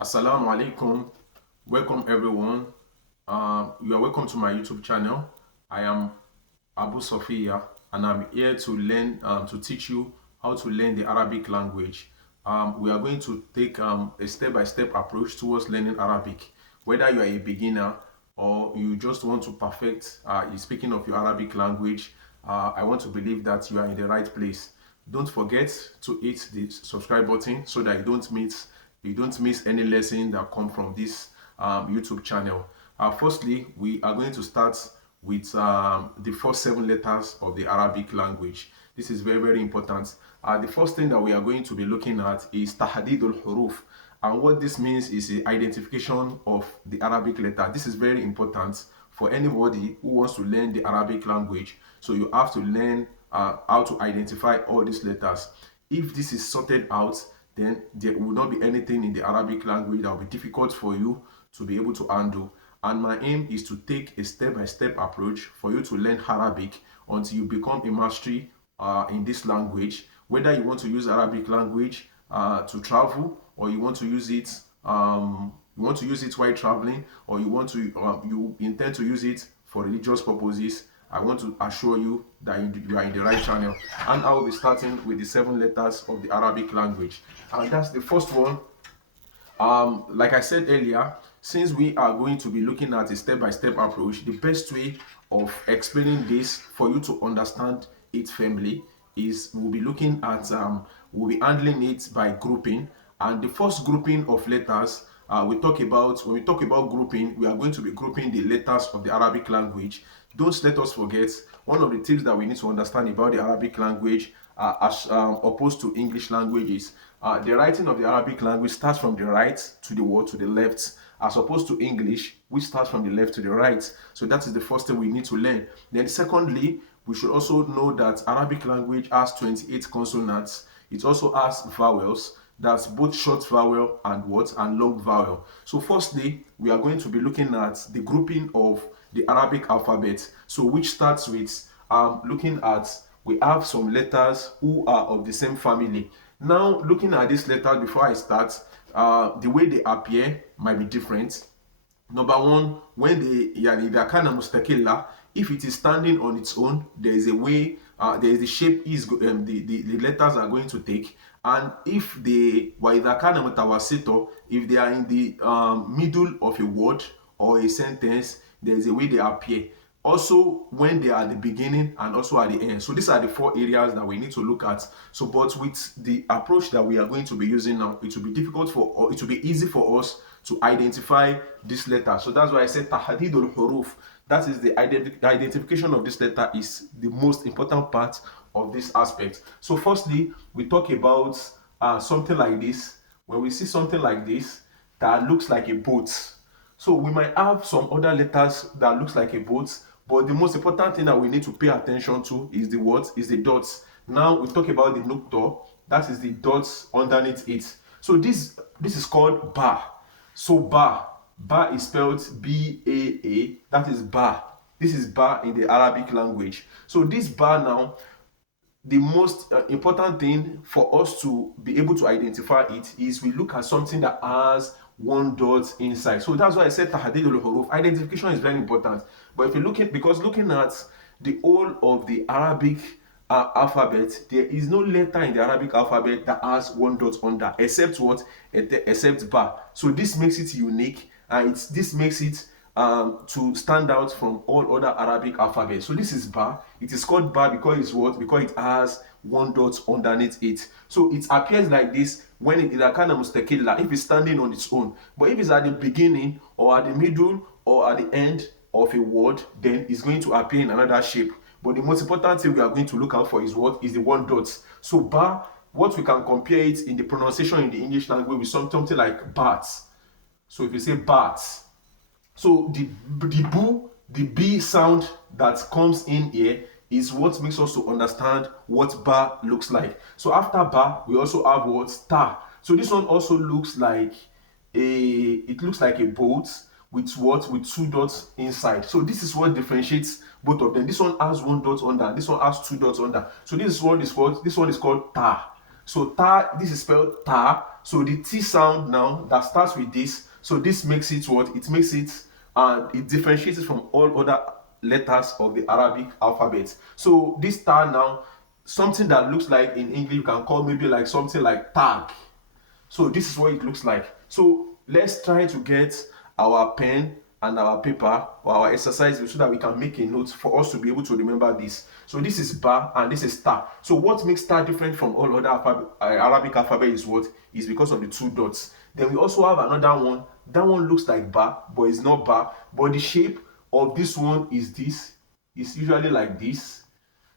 Assalamu alaikum. Welcome everyone. You are welcome to my YouTube channel. I am Abu Sophia and I'm here to learn to teach you how to learn the Arabic language. We are going to take a step-by-step approach towards learning Arabic. Whether you are a beginner or you just want to perfect speaking of your Arabic language, I want to believe that you are in the right place. Don't forget to hit the subscribe button so that you don't miss any lesson that come from this YouTube channel. Firstly, we are going to start with the first seven letters of the Arabic language. This is very, very important. The first thing that we are going to be looking at is Tahdidul Huruf. And what this means is the identification of the Arabic letter. This is very important for anybody who wants to learn the Arabic language. So you have to learn how to identify all these letters. If this is sorted out, then there will not be anything in the Arabic language that will be difficult for you to be able to handle. And my aim is to take a step-by-step approach for you to learn Arabic until you become a mastery in this language. Whether you want to use Arabic language to travel, or you want to use it while traveling, or you intend to use it for religious purposes, I want to assure you that you are in the right channel. And I will be starting with the seven letters of the Arabic language. And that's the first one. Like I said earlier, since we are going to be looking at a step-by-step approach, the best way of explaining this for you to understand it firmly is we'll be handling it by grouping. And the first grouping of letters when we talk about grouping, we are going to be grouping the letters of the Arabic language. Don't let us forget one of the tips that we need to understand about the Arabic language as opposed to English languages. The writing of the Arabic language starts from the right to the left, as opposed to English, which starts from the left to the right. So that is the first thing we need to learn. Then secondly, we should also know that Arabic language has 28 consonants. It also has vowels. That's both short vowel and long vowel. So firstly, we are going to be looking at the grouping of the Arabic alphabet. So which starts with looking at, we have some letters who are of the same family. Now, looking at these letters before I start, the way they appear might be different. Number one, when they are kind of mustakilla, if it is standing on its own, there is a way, there is the shape the letters are going to take. And if they were either kind of mutawasito, if they are in the middle of a word or a sentence, there is a way they appear. Also, when they are at the beginning and also at the end. So these are the four areas that we need to look at. So, but with the approach that we are going to be using now, it will be it will be easy for us to identify this letter. So that's why I said tahdidul huruf. That is the identification of this letter is the most important part of this aspect. So firstly, we talk about something like this. When we see something like this that looks like a boat, so we might have some other letters that looks like a boat, but the most important thing that we need to pay attention to is the what? Is the dots. Now we talk about the nukta, that is the dots underneath it. So this is called bar. So bar is spelled B-A-A. That is bar. This is bar in the Arabic language. So this bar now, the most important thing for us to be able to identify it is we look at something that has one dot inside. So that's why I said tahdidul huruf. Identification is very important. But if you look at, because looking at the whole of the Arabic alphabet, there is no letter in the Arabic alphabet that has one dot under, except what? Except bar. So this makes it unique, and this makes it to stand out from all other Arabic alphabets. So this is bar. It is called bar because it's what? Because it has one dot underneath it. So it appears like this when it is a kind of mustakilla, if it's standing on its own. But if it's at the beginning or at the middle or at the end of a word, then it's going to appear in another shape. But the most important thing we are going to look out for is what? Is the one dot. So bar, what we can compare it in the pronunciation in the English language with something like bat. So if you say bat, so the B sound that comes in here is what makes us to understand what bar looks like. So after bar, we also have what? Star. So this one also looks like a boat with what? With two dots inside. So this is what differentiates both of them. This one has one dot under, this one has two dots under. So this one is what? This one is called tar. So tar, this is spelled tar. So the T sound now that starts with this, so this makes it what? It makes it, it differentiates it from all other letters of the Arabic alphabet. So this star now, something that looks like in English, you can call maybe like something like tag. So this is what it looks like. So let's try to get our pen and our paper or our exercise so that we can make a note for us to be able to remember this. So this is ba and this is ta. So what makes ta different from all other Arabic alphabet is what? Is because of the two dots. Then we also have another one. That one looks like ba, but it's not ba. But the shape of this one is this. It's usually like this.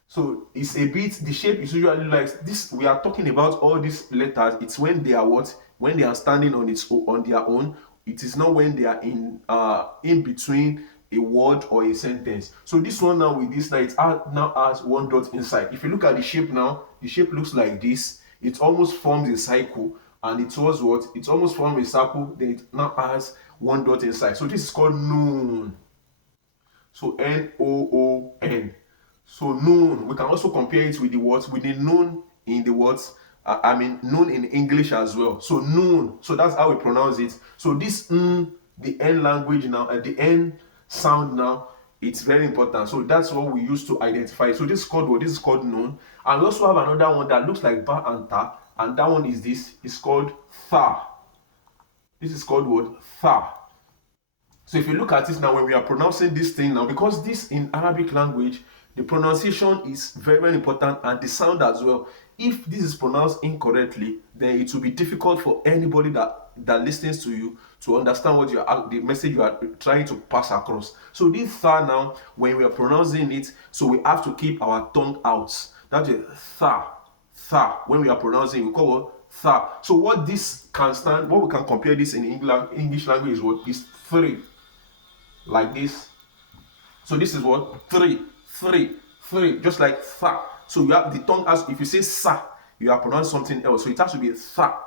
So it's a bit, the shape is usually like this. We are talking about all these letters. It's when they are what? When they are standing on their own. It is not when they are in between a word or a sentence. So this one now with this now, it now has one dot inside. If you look at the shape now, the shape looks like this. It almost forms a cycle, and it was what? It almost forms a circle. Then it now has one dot inside. So this is called noon. So Noon. So noon, we can also compare it with the words, with the noon in the words, noon in English as well. So noon, so that's how we pronounce it. So this the N language now, the N sound now, it's very important. So that's what we use to identify. So this is called what? This is called noon. And we also have another one that looks like ba and ta, and that one is this. It's called tha. This is called what? Tha. So if you look at it now, when we are pronouncing this thing now, because this in Arabic language, the pronunciation is very, very important, and the sound as well. If this is pronounced incorrectly, then it will be difficult for anybody that listens to you to understand what the message you are trying to pass across. So this tha now, when we are pronouncing it, so we have to keep our tongue out. That's it, tha, tha. When we are pronouncing, we call it tha. So what this can stand, what we can compare this in English language is what? Is three. Like this. So this is what? Three, just like tha. So you have the tongue as, if you say sa, you are pronouncing something else. So it has to be tha,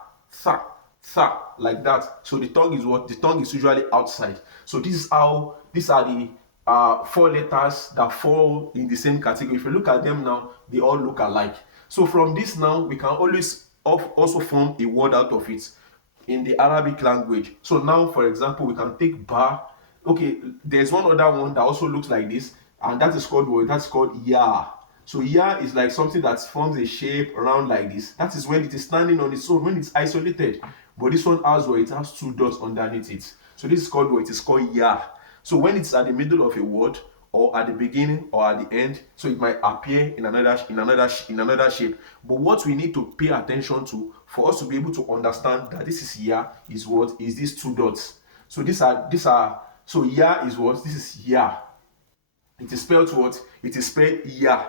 like that. So the tongue is what? The tongue is usually outside. So this is how, these are the four letters that fall in the same category. If you look at them now, they all look alike. So from this now, we can always also form a word out of it in the Arabic language. So now, for example, we can take ba. Okay, there's one other one that also looks like this, and that is called what? That's called ya. So ya is like something that forms a shape around like this. That is when it is standing on its own, when it's isolated. But this one has what? It has two dots underneath it. So this is called what? It is called ya. So when it's at the middle of a word, or at the beginning or at the end, so it might appear in another shape. But what we need to pay attention to for us to be able to understand that this is ya is what? Is these two dots. So these are so ya is what? This is ya. It is spelled what? It is spelled ya.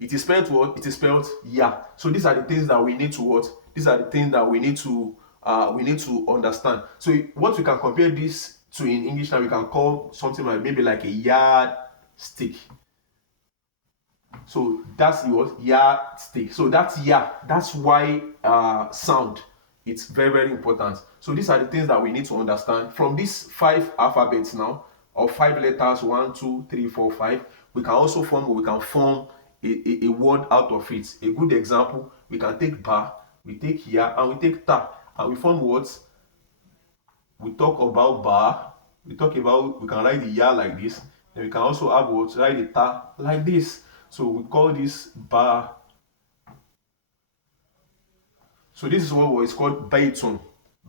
It is spelled what? It is spelled ya. So these are the things that we need to what? These are the things that we need to understand. So what we can compare this to in English now, we can call something like maybe like a yard stick. So that's what? Yard stick. So that's ya. That's why sound. It's very, very important. So these are the things that we need to understand. From these 5 alphabets now, or 5 letters, 1, 2, 3, 4, 5, we can also form a word out of it. A good example, we can take ba, we take ya, and we take ta, and we form words. We talk about ba, we can write the ya like this, then we can also have words, write the ta like this. So we call this ba. So this is what is called baitun.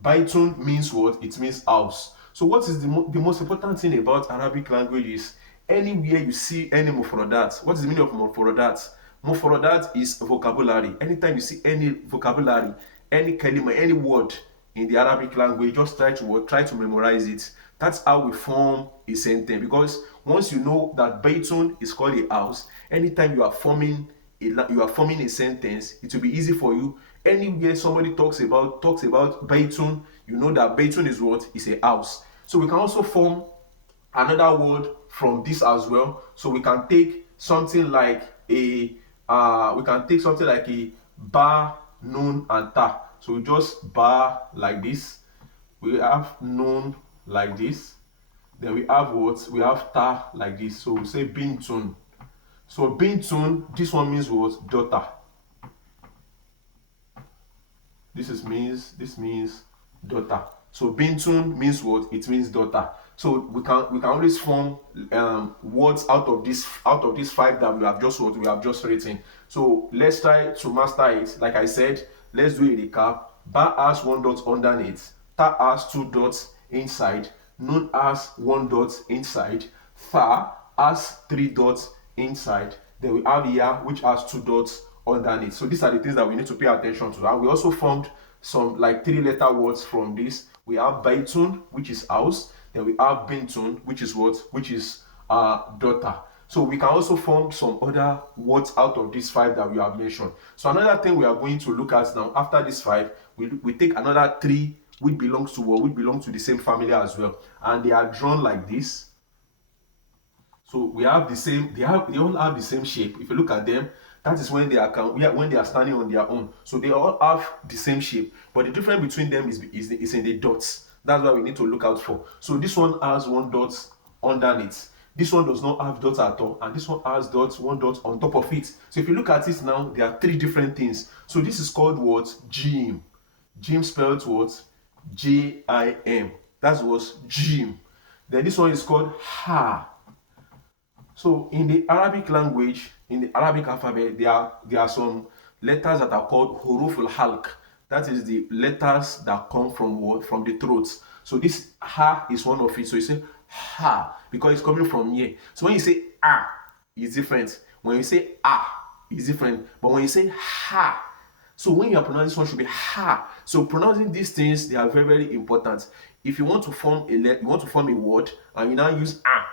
Baitun means what? It means house. So what is the most important thing about Arabic language is anywhere you see any mufradat. What is the meaning of mufradat? Mufradat is vocabulary. Anytime you see any vocabulary, any kalima, any word in the Arabic language, just try to memorize it. That's how we form a sentence. Because once you know that baitun is called a house, anytime you are forming a sentence, it will be easy for you. Anywhere somebody talks about baitun, you know that baitun is what? Is a house. So we can also form another word from this as well. So we can take something like a ba, nun, and ta. So we just ba like this. We have nun like this. Then we have what? We have ta like this. So we say bintun. So bintun, this one means what? Daughter. this means daughter. So bintun means what? It means daughter. So we can always form words out of this five that we have just written. So let's try to master it. Like I said, let's do a recap. Ba has one dot underneath, ta has two dots inside, nun has one dot inside, tha has three dots inside. Then we have ya, which has two dots underneath. So these are the things that we need to pay attention to. And we also formed some like 3-letter words from this. We have baitun, which is house. Then we have bintun, which is what? Which is daughter. So we can also form some other words out of these five that we have mentioned. So another thing we are going to look at now, after these five, we take another three which belongs to what? Which belongs to the same family as well. And they are drawn like this. So we have the same, they all have the same shape. If you look at them, that is when they are standing on their own. So they all have the same shape, but the difference between them is in the dots. That's why we need to look out for. So this one has one dot underneath. This one does not have dots at all, and this one has one dot on top of it. So if you look at it now, there are three different things. So this is called what? Jim. Jim spelled what? Jim. That's what Jim. Then this one is called Ha. So in the Arabic language, in the Arabic alphabet, there are some letters that are called huruf al-halq. That is the letters that come from what? From the throat. So this ha is one of it. So you say ha because it's coming from here. So when you say ah, it's different. When you say ah, it's different. But when you say ha, so when you are pronouncing this one should be ha. So pronouncing these things, they are very, very important. If you want to form a word and you now use ah,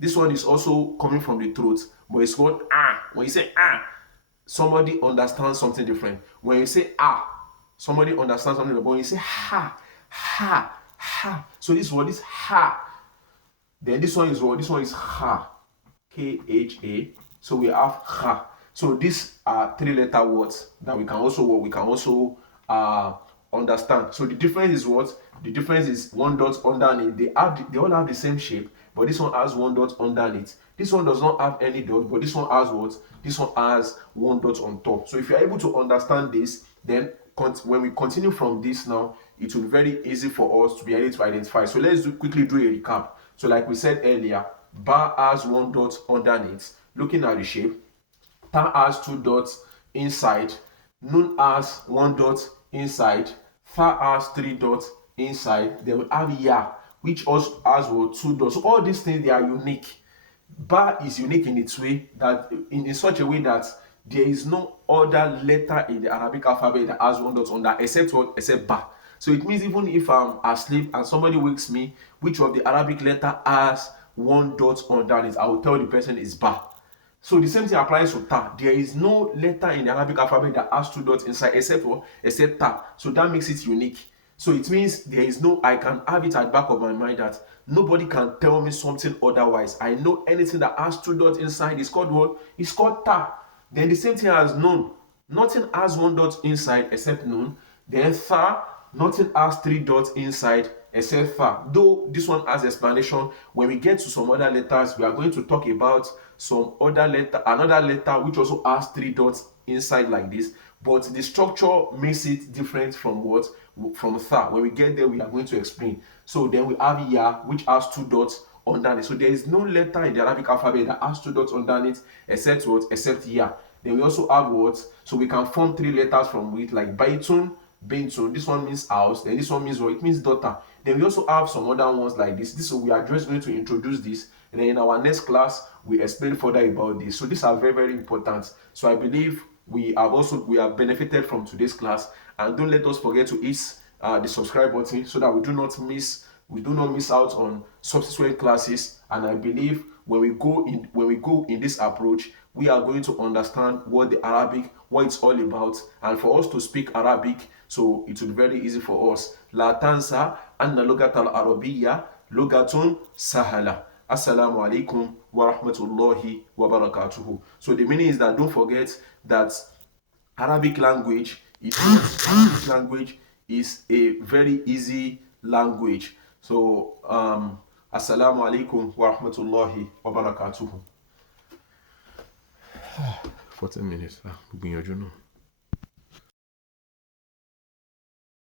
this one is also coming from the throat, but it's called ah. When you say ah, somebody understands something different. When you say ah, somebody understands something different. But when you say ha, ha, ha. So this word is ha. Then this one is what? This one is ha. K-H-A. So we have ha. So these are 3-letter words that we can also understand. So the difference is what? The difference is one dot underneath. They all have the same shape, but this one has one dot underneath. This one does not have any dot, but this one has what? This one has one dot on top. So if you're able to understand this, then when we continue from this now, it will be very easy for us to be able to identify. So let's quickly do a recap. So like we said earlier, ba has one dot underneath. Looking at the shape, ta has two dots inside, nun has one dot inside, tha has three dots inside. Then we have ya, which also has what? Two dots. So all these things, they are unique. Ba is unique in its way, that in such a way that there is no other letter in the Arabic alphabet that has one dot on that except what? Except ba. So it means even if I'm asleep and somebody wakes me, which of the Arabic letter has one dot under it, I will tell the person is ba. So the same thing applies to ta. There is no letter in the Arabic alphabet that has two dots inside except what? Except ta. So that makes it unique. So it means there is no, I can have it at the back of my mind that nobody can tell me something otherwise. I know anything that has two dots inside is called what? It's called ta. Then the same thing as nun. Nothing has one dot inside except nun. Then tha, nothing has three dots inside except tha. Though this one has explanation, when we get to some other letters, we are going to talk about some other letter, another letter which also has three dots inside like this. But the structure makes it different from what? From tha. When we get there, we are going to explain. So then we have ya, which has two dots underneath. So there is no letter in the Arabic alphabet that has two dots underneath except what? Except ya. Then we also have what? So we can form 3 letters from it, like baitun, bintun. This one means house. Then this one means what? It means daughter. Then we also have some other ones like this. We are just going to introduce this, and then in our next class we explain further about this. So these are very, very important. So I believe we have benefited from today's class, and don't let us forget to hit the subscribe button so that we do not miss out on subsequent classes. And I believe when we go in this approach, we are going to understand what it's all about, and for us to speak Arabic, so it will be very easy for us. La tansa anna lugat al-arabiyya lugatun sahala. Assalamu alaikum wa rahmatullahi wa barakatuhu. So the meaning is that don't forget that Arabic language is a very easy language. So assalamu alaikum wa rahmatullahi wa barakatuhu. 14 minutes. Gbìyànjú náà.